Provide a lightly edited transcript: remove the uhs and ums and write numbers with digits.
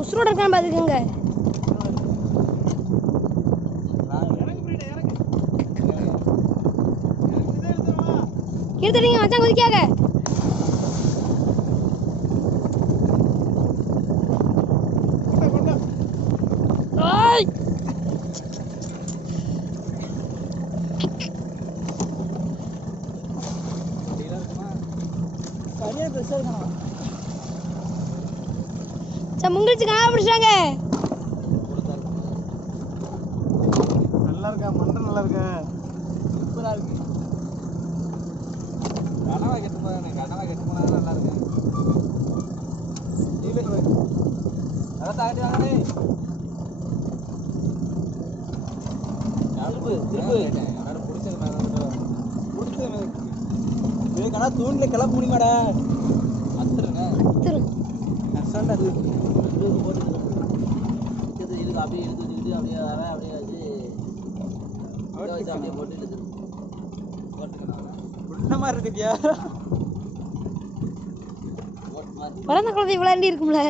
உசுரோட இருக்கான்னு பாத்துக்கோங்க. எடுத்துட்டீங்க மச்சான் குதிக்காக. முங்கிச்சு காணா பிடிச்சாங்க. நல்லா இருக்கா மண்டை நல்லா இருக்கா சூப்பரா இருக்கு. கனவா கெட்டு போனா நல்லா இருக்கு. அதான் தாண்டி வாங்கடே. திருப்பு யாரும் பிடிச்சது கணா தூண்டில் கிளம்ப முடியுமாடா? அத்துருங்க கஷ்டம் அது போட்டு இதுக்கு அப்படியே இழுத்து வச்சுக்கிட்டு அப்படியே வர அப்படியே வச்சு அப்படியே போட்டு இழுத்து போட்டுக்கணும் மாதிரி இருக்குதியா வளர்ந்த குழந்தை விளையாண்டி இருக்கும்ல.